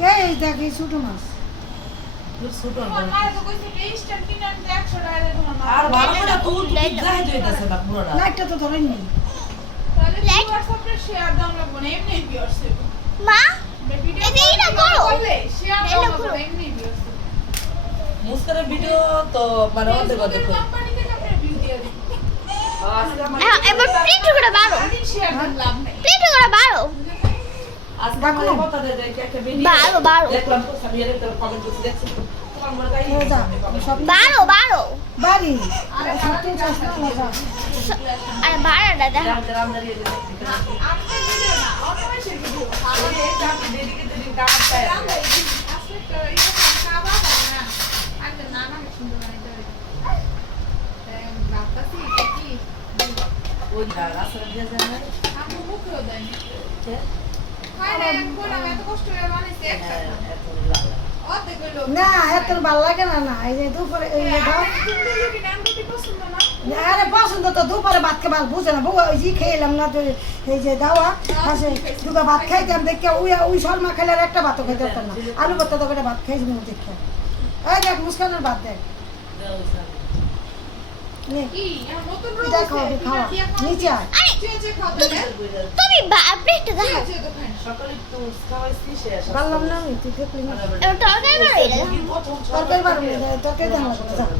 হ্যাঁ এই দেখ এই ছোট মাছ ছোট আর ভালো করে তুই যাই দিতেছে না পুরোটা লাইটটা তো ধরেনি মা এই না করো মুস্কানের ভিডিও তো মানে অর্ধেক অর্ধেক করি। এবার প্রিন্ট করে বারো প্রিন্ট করে বারো আজকে আমার কথা দে দেখি একটা ভিডিও বারো বারো দেখলাম তো সামিয়ার একটা কমেন্ট করতে দেখছি তোমার মনে গাই সব বারো বারো বাড়ি সত্যি চশমা লাগা আরে বারোটা দেখা রাম দাঁড়িয়ে দেখছি ওই রাস্তা দিয়ে যায় না না এত ভালো লাগে না না এই যে দুপুরে এই যে দাও আরে পছন্দ তো দুপুরে ভাত খেয়ে ভালো বুঝে না বউ ওই যে খেলাম না তো এই যে দাওয়া পাশে দুটো ভাত খাইতাম দেখে ওই শর্মা খেলে আর একটা ভাতও খাইতে পারতাম না আলু ভর্তা তো করে ভাত খাইছি মনে দেখে এই দেখ মুস্কানের ভাত দেখ নে দেখো খাওয়া নিচে আয় তুমি প্রিন্ট দেখো সকালে তো খাওয়াইছি শেষ পারলাম না আমি তুই দেখলি না এবার তরকারি বারো এটা তরকারি পারবি তরকারি দেখাবো